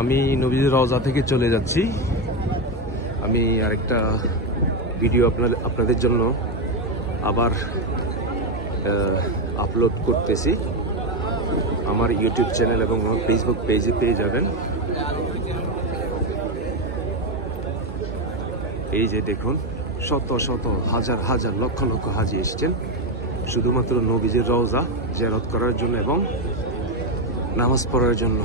আমি নবীজির রওজা থেকে চলে যাচ্ছি। আমি আরেকটা ভিডিও আপনাদের জন্য আবার আপলোড করতেছি। আমার ইউটিউব চ্যানেল এবং আমার ফেসবুক পেজে পেয়ে যাবেন। এই যে দেখুন, শত শত হাজার হাজার লক্ষ লক্ষ হাজি এসছেন শুধুমাত্র নবীজির রওজা জিয়ারত করার জন্য এবং নামাজ পড়ার জন্য।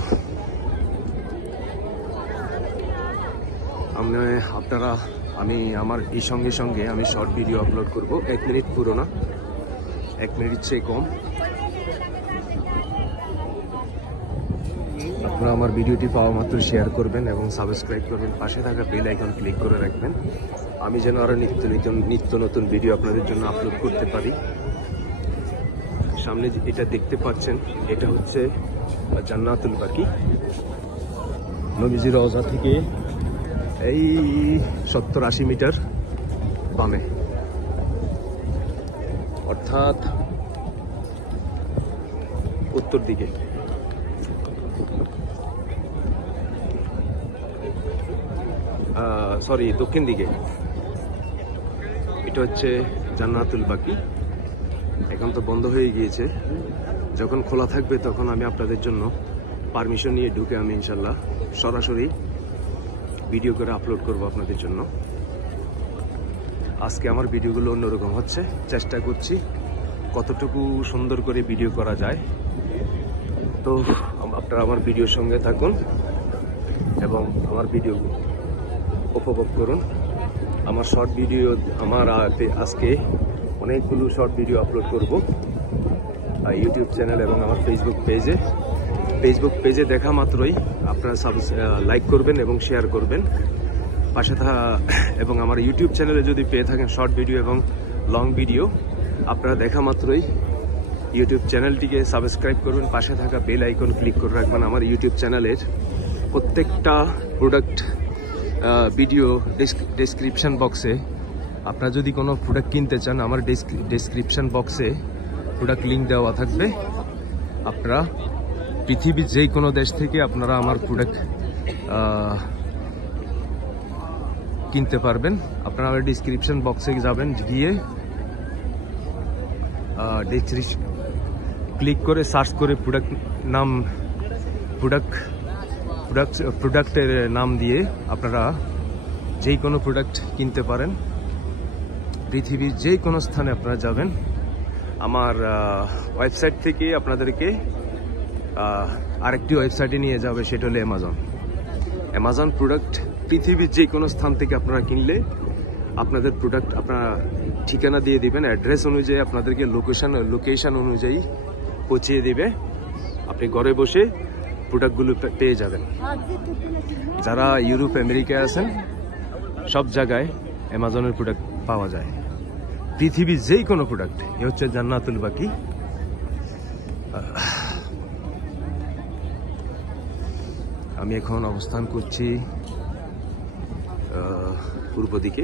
আমি আমার এই সঙ্গে সঙ্গে আমি শর্ট ভিডিও আপলোড করব, 1 মিনিট পুরো না, 1 মিনিট চেয়ে কম। আপনারা আমার ভিডিওটি পাওয়া মাত্র শেয়ার করবেন এবং সাবস্ক্রাইব করবেন, পাশে থাকা বেল আইকন ক্লিক করে রাখবেন, আমি যেন আরো নিত্য নতুন ভিডিও আপনাদের জন্য আপলোড করতে পারি। সামনে এটা দেখতে পাচ্ছেন, এটা হচ্ছে জান্নাতুল বাকি। নবীজির রওজা থেকে এই 70-80 মিটার বামে, অর্থাৎ উত্তর দিকে। দক্ষিণ দিকে। এটা হচ্ছে জান্নাতুল বাকি। এখন তো বন্ধ হয়ে গিয়েছে, যখন খোলা থাকবে তখন আমি আপনাদের জন্য পারমিশন নিয়ে ঢুকে আমি ইনশাল্লাহ সরাসরি ভিডিও করে আপলোড করব আপনাদের জন্য। আজকে আমার ভিডিওগুলো অন্যরকম হচ্ছে, চেষ্টা করছি কতটুকু সুন্দর করে ভিডিও করা যায়। তো আপনারা আমার ভিডিওর সঙ্গে থাকুন এবং আমার ভিডিও উপভোগ করুন। আমার শর্ট ভিডিও, আজকে অনেকগুলো শর্ট ভিডিও আপলোড করব ইউটিউব চ্যানেল এবং আমার ফেসবুক পেজে দেখা মাত্রই আপনারা লাইক করবেন এবং শেয়ার করবেন পাশে এবং আমার ইউটিউব চ্যানেলে যদি পেয়ে থাকেন শর্ট ভিডিও এবং লং ভিডিও, আপনারা দেখা মাত্রই ইউটিউব চ্যানেলটিকে সাবস্ক্রাইব করবেন, পাশে থাকা বেল আইকন ক্লিক করে রাখবেন। আমার ইউটিউব চ্যানেলের প্রত্যেকটা প্রোডাক্ট ভিডিও ডেসক্রিপশন বক্সে, আপনারা যদি কোনো প্রোডাক্ট কিনতে চান, আমার ডেসক্রিপশন বক্সে প্রোডাক্ট লিঙ্ক দেওয়া থাকবে। আপনারা পৃথিবীর যে কোনো দেশ থেকে আপনারা আমার প্রোডাক্ট কিনতে পারবেন। আপনারা আমার ডেসক্রিপশন বক্সে যাবেন, গিয়ে ক্লিক করে সার্চ করে প্রোডাক্টের নাম দিয়ে আপনারা যে কোনো প্রোডাক্ট কিনতে পারেন। পৃথিবীর যে কোনো স্থানে আপনারা যাবেন, আমার ওয়েবসাইট থেকে আপনাদেরকে আরেকটি ওয়েবসাইটে নিয়ে যাবে, সেটা হলো অ্যামাজন প্রোডাক্ট। পৃথিবীর যে কোনো স্থান থেকে আপনারা কিনলে আপনাদের প্রোডাক্ট আপনারা ঠিকানা দিয়ে দিবেন, অ্যাড্রেস অনুযায়ী আপনাদেরকে লোকেশন অনুযায়ী পৌঁছিয়ে দিবে। আপনি ঘরে বসে প্রোডাক্টগুলো পেয়ে যাবেন। যারা ইউরোপ আমেরিকায় আছেন, সব জায়গায় অ্যামাজনের প্রোডাক্ট পাওয়া যায়, পৃথিবীর যেই কোনো প্রোডাক্ট। এ হচ্ছে জান্নাতুল বাকি। আমি এখন অবস্থান করছি পূর্ব দিকে।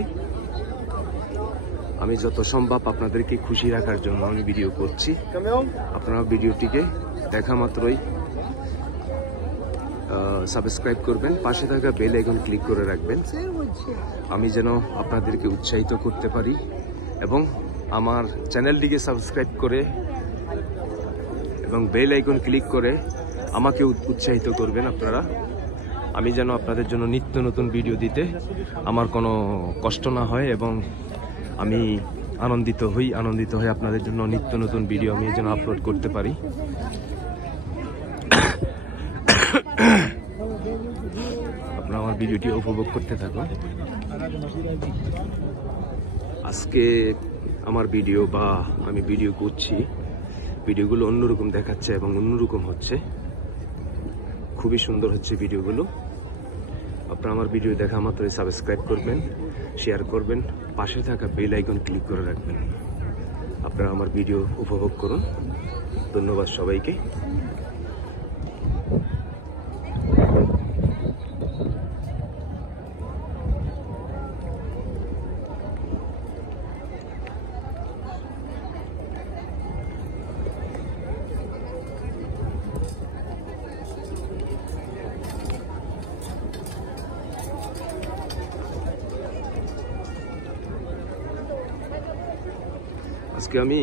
আমি যত সম্ভব আপনাদেরকে খুশি রাখার জন্য আমি ভিডিও করছি। আপনারা ভিডিওটিকে দেখা মাত্রই সাবস্ক্রাইব করবেন, পাশে থাকা বেল আইকন ক্লিক করে রাখবেন, আমি যেন আপনাদেরকে উৎসাহিত করতে পারি। এবং আমার চ্যানেলটিকে সাবস্ক্রাইব করে এবং বেল আইকন ক্লিক করে আমাকে উৎসাহিত করবেন আপনারা, আমি যেন আপনাদের জন্য নিত্য নতুন ভিডিও দিতে আমার কোনো কষ্ট না হয় এবং আমি আনন্দিত হই আপনাদের জন্য নিত্য নতুন ভিডিও আমি যেন আপলোড করতে পারি। আপনারা আমার ভিডিওটি উপভোগ করতে থাকুন। আজকে আমার ভিডিও বা আমি ভিডিও করছি, ভিডিওগুলো অন্যরকম দেখাচ্ছে এবং অন্যরকম হচ্ছে, খুবই সুন্দর হচ্ছে ভিডিওগুলো। আপনারা আমার ভিডিও দেখা মাত্রই সাবস্ক্রাইব করবেন, শেয়ার করবেন, পাশে থাকা বেল আইকন ক্লিক করে রাখবেন। আপনারা আমার ভিডিও উপভোগ করুন। ধন্যবাদ সবাইকে। আজকে আমি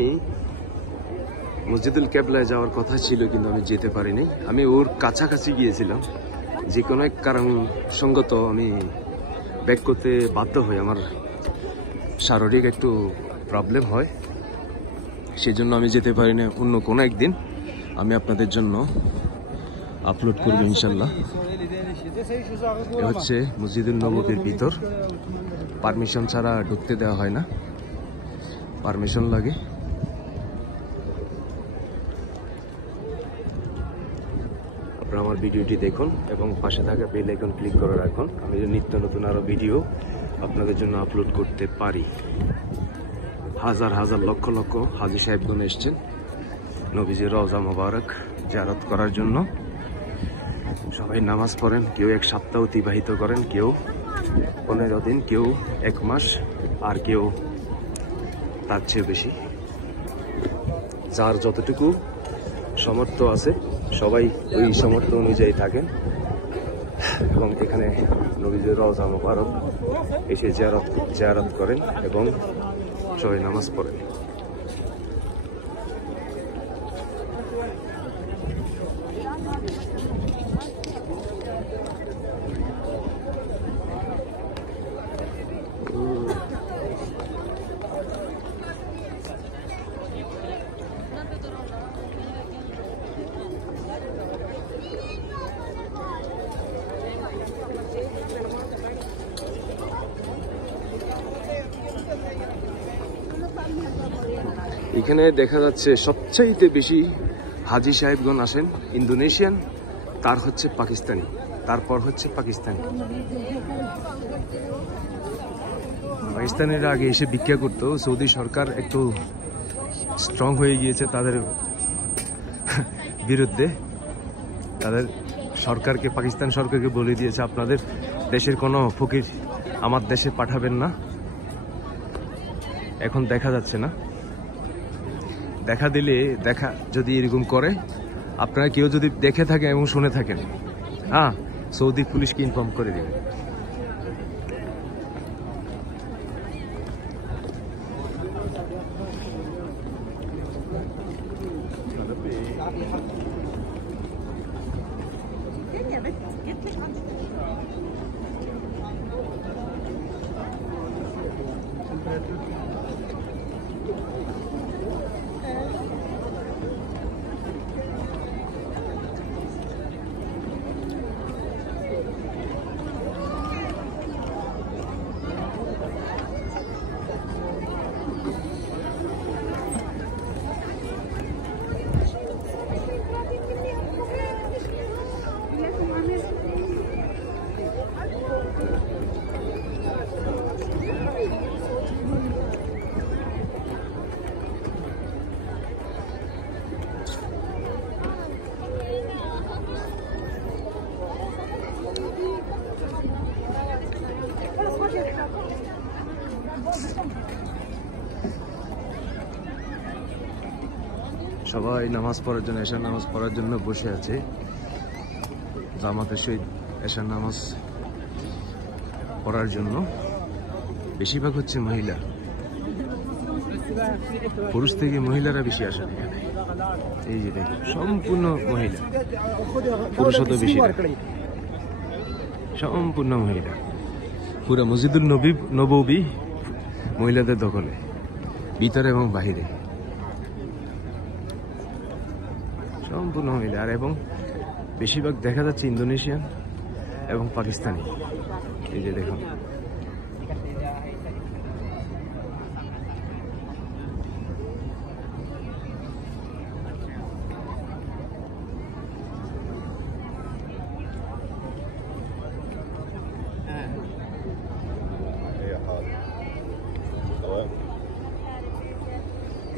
মসজিদুল কেবলায় যাওয়ার কথা ছিল, কিন্তু আমি যেতে পারিনি। আমি ওর কাছাকাছি গিয়েছিলাম, যে কোনো এক কারণসঙ্গত আমি ব্যাক করতে বাধ্য হই। আমার শারীরিক একটু প্রবলেম হয়, সেই জন্য আমি যেতে পারিনি। অন্য কোনো একদিন আমি আপনাদের জন্য আপলোড করবো ইনশাল্লাহ। এ হচ্ছে মসজিদুল নববীর ভিতর, পারমিশন ছাড়া ঢুকতে দেওয়া হয় না, পারমিশন লাগে। আপনারা আমার ভিডিওটি দেখুন এবং পাশে থাকা বেল আইকন ক্লিক করে রাখুন। আমি নিত্য নতুন আরো ভিডিও আপনাদের জন্য আপলোড করতে পারি। হাজার হাজার লক্ষ লক্ষ হাজী সাহেবগণ এসছেন নবীজির রওজা মোবারক জিয়ারত করার জন্য। সবাই নামাজ পড়েন, কেউ এক সপ্তাহ অতিবাহিত করেন, কেউ 15 দিন, কেউ 1 মাস, আর কেউ তার চেয়ে বেশি। যার যতটুকু সামর্থ্য আছে সবাই ওই সামর্থ্য অনুযায়ী থাকেন এবং এখানে নবীজির রওজা মোবারক এসে জিয়ারত করেন এবং সবাই নামাজ পড়েন। এখানে দেখা যাচ্ছে সবচাইতে বেশি হাজী সাহেবগণ আসেন ইন্দোনেশিয়ান, তার হচ্ছে পাকিস্তানি, তারপর হচ্ছে পাকিস্তানি। পাকিস্তানিরা আগে এসে ভিক্ষা করতো, সৌদি সরকার একটু স্ট্রং হয়ে গিয়েছে তাদের বিরুদ্ধে। তাদের সরকারকে, পাকিস্তান সরকারকে বলে দিয়েছে আপনাদের দেশের কোনো ফকির আমার দেশে পাঠাবেন না। এখন দেখা যাচ্ছে না, দেখা দিলে, দেখা যদি এরকম করে, আপনারা কেউ যদি দেখে থাকেন এবং শুনে থাকেন, হ্যাঁ, সৌদি পুলিশকে ইনফর্ম করে দেবেন। সবাই নামাজ পড়ার জন্য, এশার নামাজ পড়ার জন্য বসে আছে। জামাতের সহিত এশার নামাজ পড়ার জন্য বেশিরভাগ হচ্ছে মহিলা, পুরুষ থেকে মহিলারা বেশি আসে। এই যে দেখুন, সম্পূর্ণ মহিলা, পুরুষ তো বেশি না, সম্পূর্ণ মহিলা। পুরা মসজিদুল নববী মহিলাদের দখলে, ভিতরে এবং বাহিরে সম্পূর্ণ মহিলা। আর এবং বেশিরভাগ দেখা যাচ্ছে ইন্দোনেশিয়ান এবং পাকিস্তানি। এই যে দেখুন,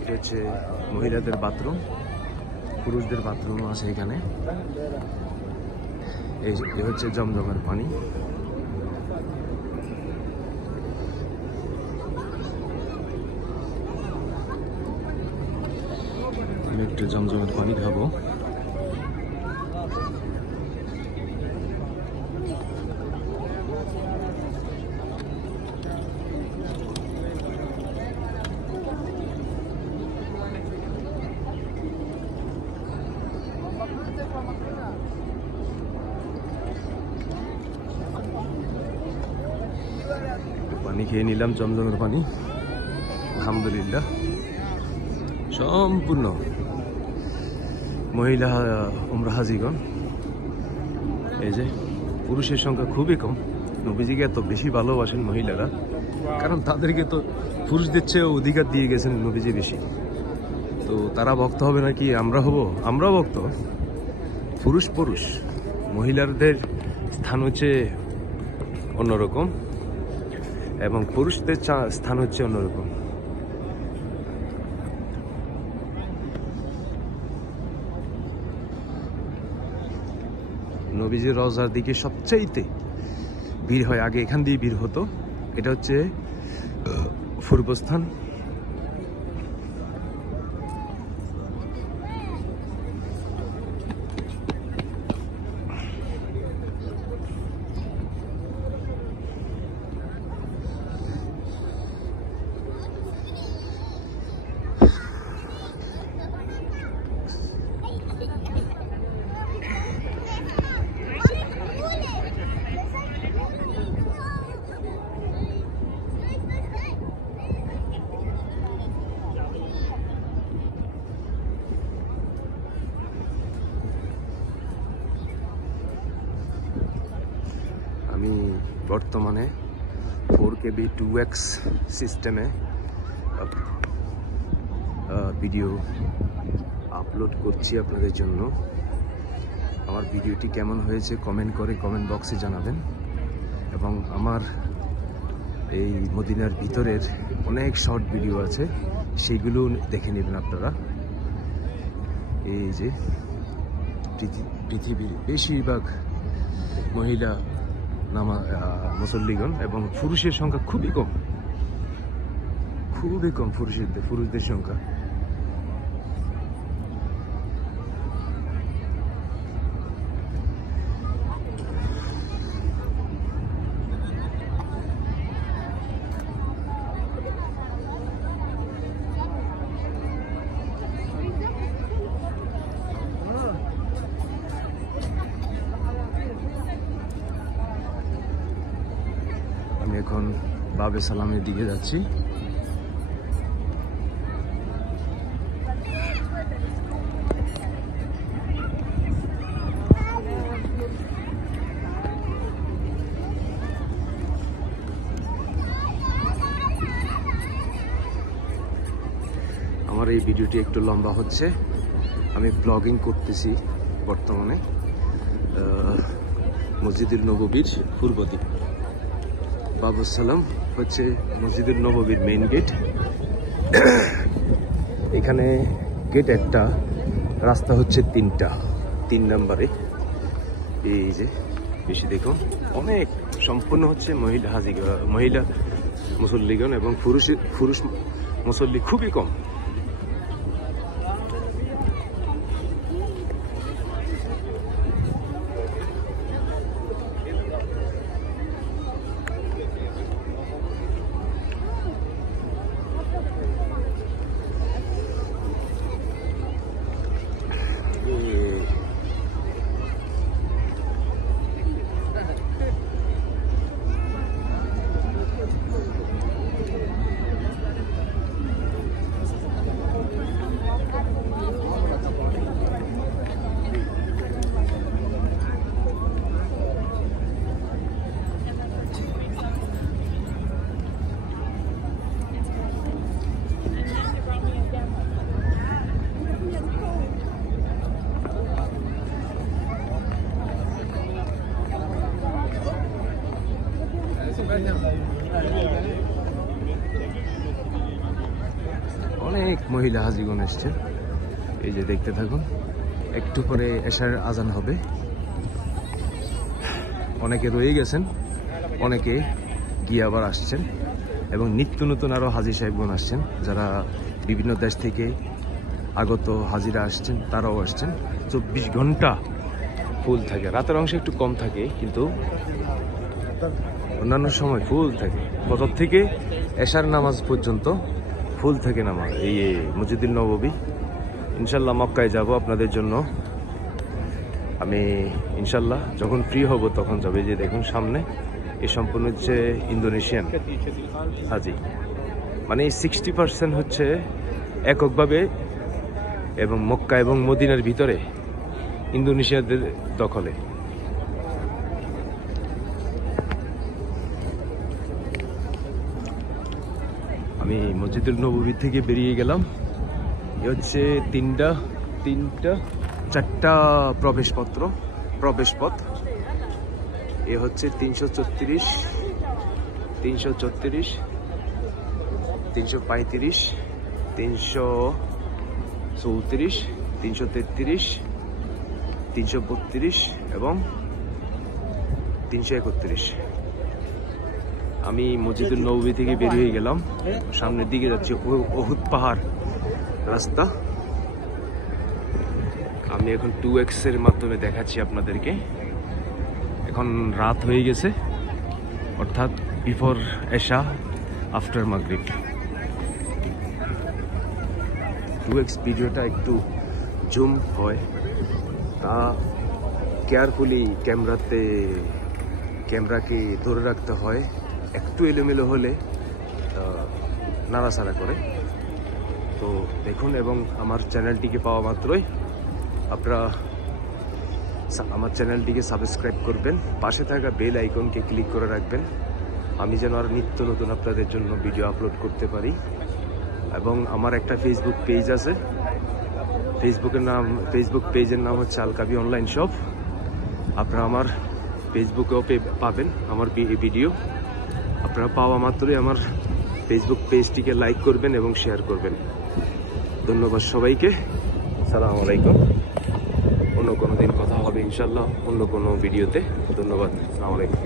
এটা হচ্ছে মহিলাদের বাথরুম, পুরুষদের বাথরুমও আছে এখানে। এই হচ্ছে জমজমের পানি। আমি একটু জমজমের পানি খাবো। পানি খেয়ে নিলাম, জমজমের পানি। আলহামদুলিল্লাহ, সম্পূর্ণ মহিলা উমরা হাজিগণ। এই যে পুরুষের সংখ্যা খুবই কম। নবীজিকে এত বেশি ভালোবাসেন মহিলারা, কারণ তাদেরকে তো পুরুষদের চেয়েও অধিকার দিয়ে গেছেন নবীজি বেশি। তো তারা ভক্ত হবে নাকি আমরা হব? আমরাও ভক্ত। পুরুষ পুরুষ, মহিলাদের স্থান হচ্ছে অন্যরকম এবং পুরুষদের স্থান হচ্ছে অন্যরকম। নবীজির রওজার দিকে সবচাইতে ভিড় হয়, আগে এখান দিয়ে ভিড় হতো। এটা হচ্ছে পূর্বস্থান। আমি বর্তমানে 4KB 2X সিস্টেমে ভিডিও আপলোড করছি আপনাদের জন্য। আমার ভিডিওটি কেমন হয়েছে কমেন্ট করে কমেন্ট বক্সে জানাবেন, এবং আমার এই মদিনার ভিতরের অনেক শর্ট ভিডিও আছে, সেইগুলো দেখে নেবেন আপনারা। এই যে পৃথিবীর বেশিরভাগ মহিলা মুসল্লিগণ এবং পুরুষের সংখ্যা খুবই কম, খুবই কম পুরুষদের সংখ্যা। আমি এখন বাবে সালামের দিকে যাচ্ছি। আমার এই ভিডিওটি একটু লম্বা হচ্ছে, আমি ব্লগিং করতেছি বর্তমানে মসজিদুল নববীর পূর্ব দিক। বাবু সালাম হচ্ছে মসজিদুল নববীর মেইন গেট। এখানে গেট একটা, রাস্তা হচ্ছে 3 নম্বরে। এই যে বেশি দেখুন, অনেক সম্পূর্ণ হচ্ছে মহিলা মুসল্লিগণ এবং পুরুষ মুসল্লি খুবই কম। অনেক মহিলা হাজিগণ এসছে, এই যে দেখতে থাকুন। একটু পরে এশারের আজান হবে। অনেকে রয়ে গেছেন, অনেকে গিয়ে আবার আসছেন, এবং নিত্য নতুন আরো হাজি সাহেবগণ আসছেন, যারা বিভিন্ন দেশ থেকে আগত হাজিরা আসছেন, তারাও আসছেন। 24 ঘন্টা ফুল থাকে। রাতের অংশে একটু কম থাকে, কিন্তু অন্যান্য সময় ফুল থাকে। ফজর থেকে এশার নামাজ পর্যন্ত ফুল থাকে নামাজ এই মসজিদুল নববী। ইনশাল্লাহ মক্কায় যাব আপনাদের জন্য। আমি ইনশাল্লাহ যখন ফ্রি হব তখন যাবে। যে দেখুন সামনে এ সম্পূর্ণ হচ্ছে ইন্দোনেশিয়ান হাজি। মানে 60% হচ্ছে এককভাবে এবং মক্কা এবং মদিনার ভিতরে ইন্দোনেশিয়াদের দখলে। আমি মসজিদুল নববী থেকে বেরিয়ে গেলাম। এ হচ্ছে চারটা প্রবেশপথ। এ হচ্ছে 334, 335, 334, 333, 332 এবং 331। আমি মসজিদুল নববী থেকে বের হয়ে গেলাম। সামনের দিকে যাচ্ছে উহুদ পাহাড় রাস্তা। আমি এখন 2x এর মাধ্যমে দেখাচ্ছি আপনাদেরকে। এখন রাত হয়ে গেছে, অর্থাৎ বিফোর এশা আফটার মাগরিব। 2x ভিডিওটা একটু জুম হয়, তা কেয়ারফুলি ক্যামেরাকে ধরে রাখতে হয়। একটু এলোমেলো হলে নাড়াচাড়া করে। তো দেখুন, এবং আমার চ্যানেলটিকে পাওয়া মাত্রই আপনারা আমার চ্যানেলটিকে সাবস্ক্রাইব করবেন, পাশে থাকা বেল আইকনকে ক্লিক করে রাখবেন, আমি যেন আর নিত্য নতুন আপনাদের জন্য ভিডিও আপলোড করতে পারি। এবং আমার একটা ফেসবুক পেজ আছে, ফেসবুক পেজের নাম হচ্ছে আলকাবি অনলাইন শপ। আপনারা আমার ফেসবুকেও পাবেন আমার ভিডিও। আপনারা পাওয়া মাত্রই আমার ফেসবুক পেজটিকে লাইক করবেন এবং শেয়ার করবেন। ধন্যবাদ সবাইকে। আসসালামু আলাইকুম। অন্য কোনো দিন কথা হবে ইনশাল্লাহ, অন্য কোনো ভিডিওতে। ধন্যবাদ। আসসালামু আলাইকুম।